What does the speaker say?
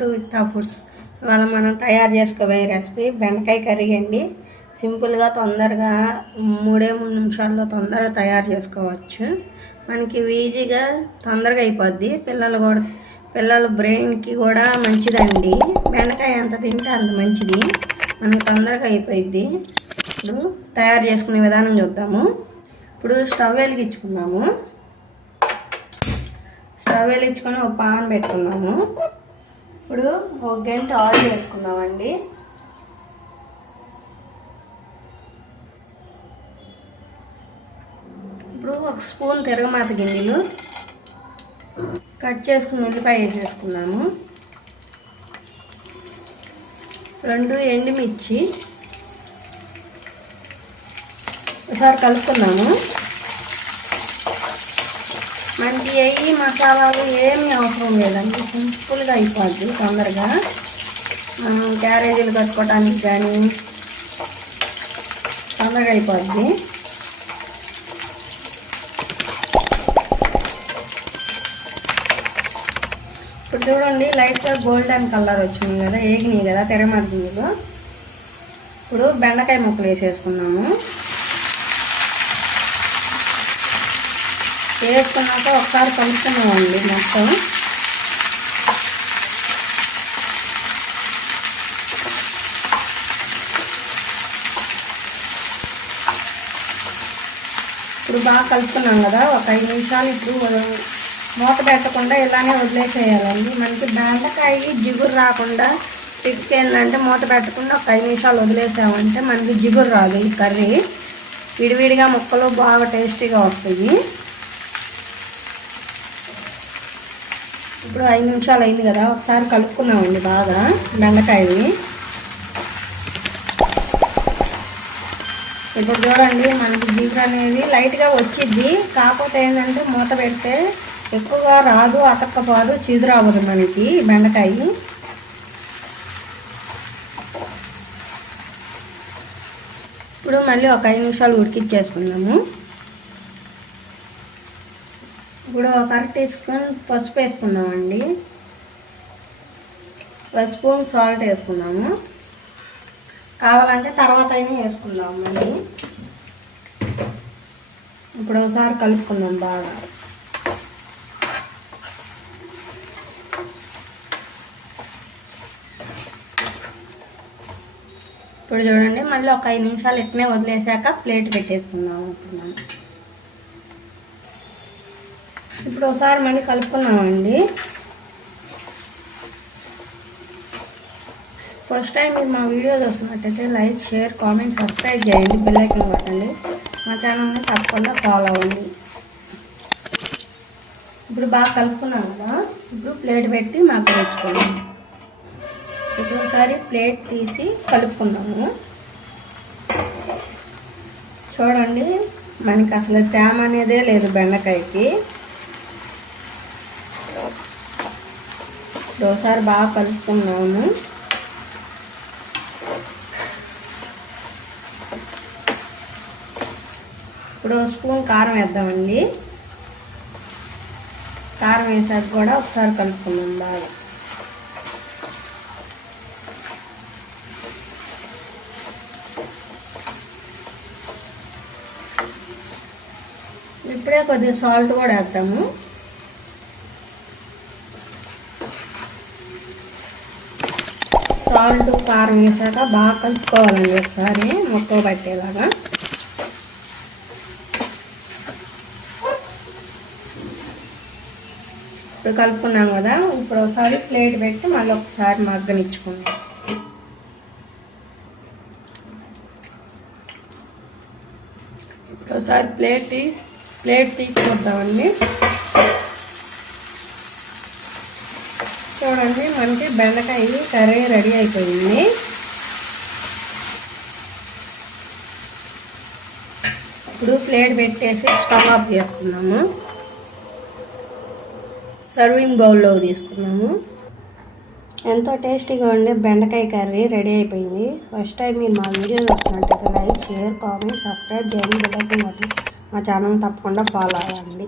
To విత్తా foods. ఇవాళ మనం తయారు చేసుకోబోయే రెసిపీ బెండకాయ కర్రీ అండి. సింపుల్గా తొందరగా 3 నిమిషాల్లో తొందరగా తయారు చేసుకోవచ్చు. మనకి ఈజీగా తొందరగా అయిపోద్ది. పిల్లల బ్రెయిన్కి కూడా మంచిదండి. బెండకాయ ఎంత తింటే అంత మంచిది, మనకి తొందరగా అయిపోయిద్ది. ఇప్పుడు తయారు చేసుకునే విధానం చూద్దాము. ఇప్పుడు స్టవ్ వెలిగించుకుందాము. స్టవ్ వెలిగించుకొని ఒక పాన్ పెట్టుకుందాము. ఇప్పుడు ఒక గంట ఆయిల్ వేసుకుందామండి. ఇప్పుడు ఒక స్పూన్ తిరగమాత గింజలు, కట్ చేసుకుని ఉల్లిపాయ వేసేసుకున్నాము. 2 ఎండుమిర్చి ఒకసారి కలుపుకున్నాము. మనకి ఏ మసాలాలు ఏమీ అవసరం లేదండి, సింపుల్గా అయిపోద్ది తొందరగా. క్యారేజీలు కట్టుకోవడానికి కానీ తొందరగా అయిపోద్ది. ఇప్పుడు చూడండి, లైట్గా గోల్డెన్ కలర్ వచ్చింది కదా, ఏగినాయి కదా తెరమద్దులు. ఇప్పుడు బెండకాయ ముక్కలు వేసేసుకున్నాము. వేసుకున్నాక ఒకసారి కలుపుకున్నామండి మొత్తం. ఇప్పుడు బాగా కలుపుకున్నాం కదా, ఒక 5 నిమిషాలు ఇప్పుడు మూత పెట్టకుండా ఇలానే వదిలేసేయాలండి. మనకి బెండకాయ జిగురు రాకుండా టిప్స్ ఏంటంటే, మూత పెట్టకుండా ఒక 5 నిమిషాలు వదిలేసామంటే మనకి జిగురు రాదు. ఈ కర్రీ విడివిడిగా ముక్కలు బాగా టేస్టీగా వస్తాయి. ఇప్పుడు 5 నిమిషాలు అయింది కదా, ఒకసారి కలుపుకున్నామండి బాగా బెండకాయని. ఇప్పుడు చూడండి, మనకి జిగురు అనేది లైట్గా వచ్చిద్ది. కాకపోతే ఏంటంటే మూత పెడితే ఎక్కువగా రాదు, అతక్కపోదు, చిదురు అవ్వదు మనకి బెండకాయ. ఇప్పుడు మళ్ళీ ఒక 5 నిమిషాలు ఉడికిచ్చేసుకున్నాము. ఇప్పుడు ఒక 1/2 టీ స్పూన్ పసుపు వేసుకున్నామండి. 1 స్పూన్ సాల్ట్ వేసుకున్నాము. కావాలంటే తర్వాత అయినా వేసుకుందాము మళ్ళీ. ఇప్పుడు ఒకసారి కలుపుకుందాం బాగా. ఇప్పుడు చూడండి, మళ్ళీ ఒక 5 నిమిషాలు ఇట్నే వదిలేసాక ప్లేట్ పెట్టేసుకుందాం అనుకున్నాము. ఇప్పుడు ఒకసారి మళ్ళీ కలుపుకున్నామండి. ఫస్ట్ టైం మీరు మా వీడియో చూస్తున్నట్టయితే లైక్, షేర్, కామెంట్, సబ్స్క్రైబ్ చేయండి. బెల్ ఐకాన్ కొట్టండి. మా ఛానల్ని తప్పకుండా ఫాలో అవ్వండి. ఇప్పుడు బాగా కలుపుకున్నాం కదా, ఇప్పుడు ప్లేట్ పెట్టి మాకు తెచ్చుకున్నాం. ఇప్పుడు ఒకసారి ప్లేట్ తీసి కలుపుకుందాము. చూడండి, మనకి అసలు తేమ అనేదే లేదు బెండకాయకి. ఒకసారి బాగా కలుపుకున్నాము. ఇప్పుడు 1 స్పూన్ కారం వేద్దామండి. కారం వేసాక కూడా ఒకసారి కలుపుకున్నాం బాగా. ఇప్పుడే కొద్దిగా సాల్ట్ కూడా వేద్దాము. సాల్ట్, కారం వేసాక బాగా కలుపుకోవాలండి ఒకసారి ముక్క పట్టేలాగా. ఇప్పుడు కలుపుకున్నాం కదా, ఇప్పుడు ఒకసారి ప్లేట్ పెట్టి మళ్ళీ ఒకసారి మగ్గనిచ్చుకుందాం. ఇప్పుడు ఒకసారి ప్లేట్ తీసుకొద్దామండి. చూడండి, మనకి బెండకాయ కర్రీ రెడీ అయిపోయింది. ఇప్పుడు ప్లేట్ పెట్టేసి స్టవ్ ఆఫ్ చేసుకున్నాము. సర్వింగ్ బౌల్లో తీసుకున్నాము. ఎంతో టేస్టీగా ఉండే బెండకాయ కర్రీ రెడీ అయిపోయింది. ఫస్ట్ టైం మీరు మా వీడియో చూస్తున్నట్టయితే లైక్, షేర్, కామెంట్, సబ్స్క్రైబ్ చేయండి. బెల్ ఐకాన్ కొట్టండి. మా ఛానల్ తప్పకుండా ఫాలో అవ్వండి.